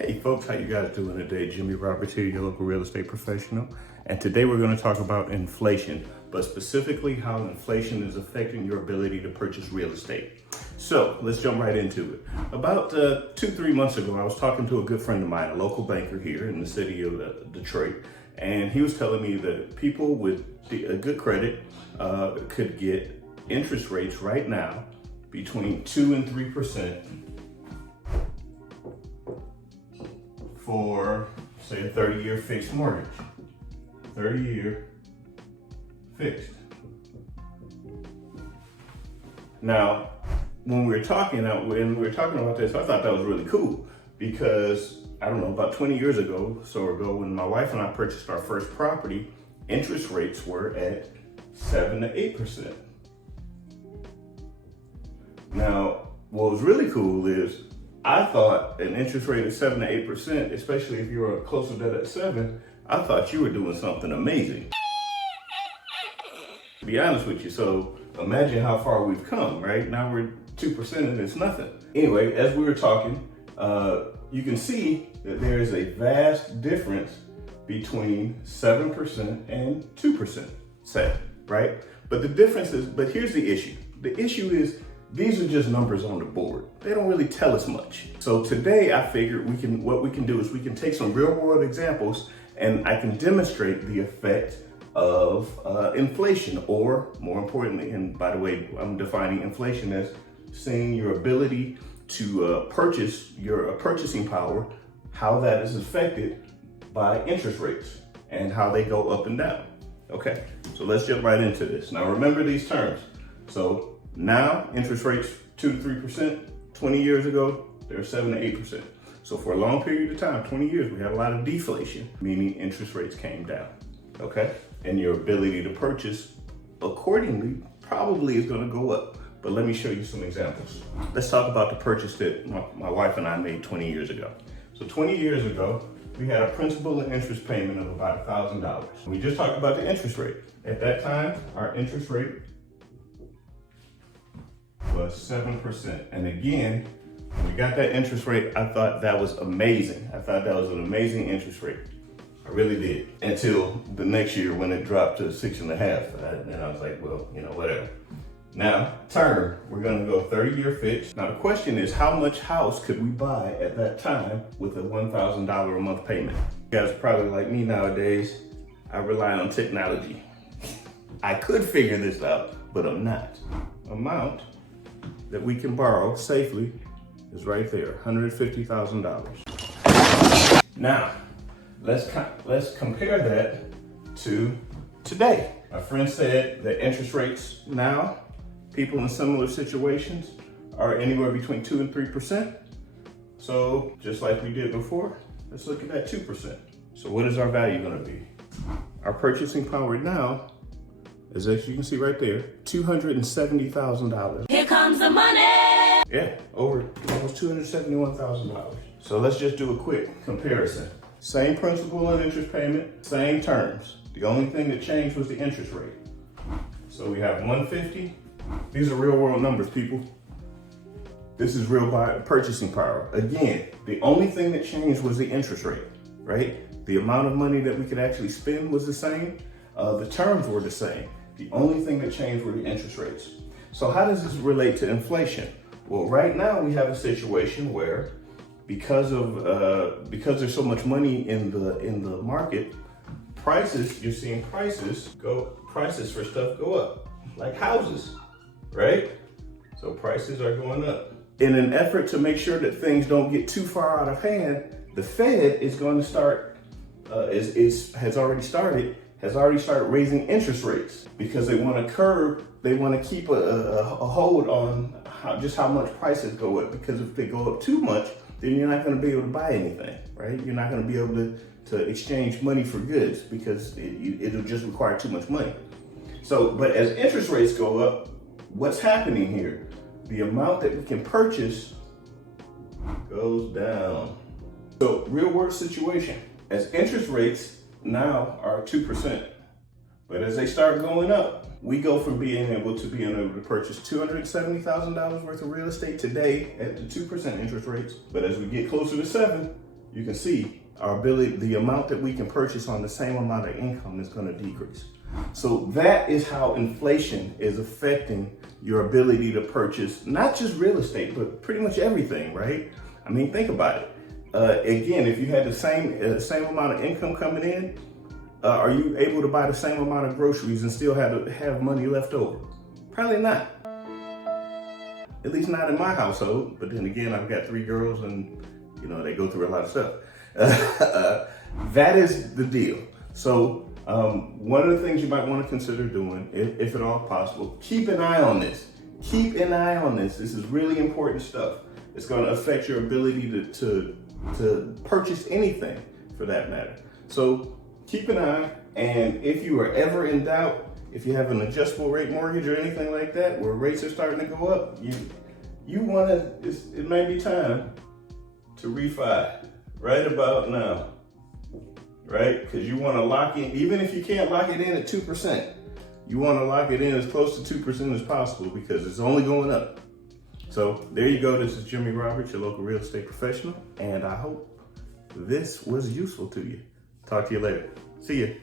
Hey folks, how you guys doing today? Jimmy Roberts here, your local real estate professional. And today we're going to talk about inflation, but specifically how inflation is affecting your ability to purchase real estate. So let's jump right into it. About 2-3 months ago, I was talking to a good friend of mine, a local banker here in the city of Detroit. And he was telling me that people with a good credit could get interest rates right now between 2 and 3%. For, say, a 30-year fixed mortgage. 30-year fixed. Now, when we were talking about this, I thought that was really cool because, I don't know, about 20 years ago, when my wife and I purchased our first property, interest rates were at 7 to 8%. Now, what was really cool is I thought an interest rate of 7 to 8%, especially if you're closer to that at 7, I thought you were doing something amazing. To be honest with you, so imagine how far we've come, right? Now we're 2% and it's nothing. Anyway, as we were talking, you can see that there is a vast difference between 7% and 2%, say, right? But here's the issue. The issue is, these are just numbers on the board. They don't really tell us much. So today I figured what we can do is we can take some real world examples and I can demonstrate the effect of inflation, or more importantly, and by the way, I'm defining inflation as seeing your ability to purchase, your purchasing power, how that is affected by interest rates and how they go up and down. Okay, so let's jump right into this. Now remember these terms. So now, interest rates 2 to 3%. 20 years ago, they were 7 to 8%. So for a long period of time, 20 years, we had a lot of deflation, meaning interest rates came down, okay? And your ability to purchase accordingly probably is gonna go up. But let me show you some examples. Let's talk about the purchase that my wife and I made 20 years ago. So 20 years ago, we had a principal and interest payment of about $1,000. We just talked about the interest rate. At that time, our interest rate was 7%. And again, when we got that interest rate, I thought that was amazing. I thought that was an amazing interest rate. I really did. Until the next year when it dropped to 6.5. And I was like, well, whatever. Now, term, we're gonna go 30-year fixed. Now the question is, how much house could we buy at that time with a $1,000 a month payment? You guys are probably like me nowadays. I rely on technology. I could figure this out, but I'm not. Amount that we can borrow safely is right there, $150,000. Now, let's compare that to today. My friend said that interest rates now, people in similar situations, are anywhere between 2 and 3%. So just like we did before, let's look at that 2%. So what is our value gonna be? Our purchasing power now, as you can see right there, $270,000. Here comes the money. Yeah, over almost $271,000. So let's just do a quick comparison. Same principal and interest payment, same terms. The only thing that changed was the interest rate. So we have 150. These are real world numbers, people. This is real purchasing power. Again, the only thing that changed was the interest rate, right? The amount of money that we could actually spend was the same. The terms were the same. The only thing that changed were the interest rates. So how does this relate to inflation? Well, right now we have a situation where because there's so much money in the market, you're seeing prices for stuff go up, like houses, right? So prices are going up. In an effort to make sure that things don't get too far out of hand, the Fed is going to start, has already started raising interest rates because they want to keep a hold on how much prices go up, because if they go up too much, then you're not going to be able to buy anything, right? You're not going to be able to exchange money for goods because it'll just require too much money. So, but as interest rates go up, what's happening here? The amount that we can purchase goes down. So real world situation, as interest rates now are 2%, but as they start going up, we go from being able to purchase $270,000 worth of real estate today at the 2% interest rates. But as we get closer to 7, you can see our ability, the amount that we can purchase on the same amount of income is going to decrease. So that is how inflation is affecting your ability to purchase not just real estate, but pretty much everything, right? I mean, think about it. Again, if you had the same amount of income coming in, are you able to buy the same amount of groceries and still have money left over? Probably not. At least not in my household. But then again, I've got 3 girls and, you know, they go through a lot of stuff. That is the deal. So one of the things you might want to consider doing, if at all possible, keep an eye on this. Keep an eye on this. This is really important stuff. It's going to affect your ability to purchase anything for that matter. So keep an eye, and if you are ever in doubt, if you have an adjustable rate mortgage or anything like that, where rates are starting to go up, you want to, it may be time to refi right about now, right? Because you want to lock in, even if you can't lock it in at 2%, you want to lock it in as close to 2% as possible because it's only going up. So there you go. This is Jimmy Roberts, your local real estate professional, and I hope this was useful to you. Talk to you later. See ya.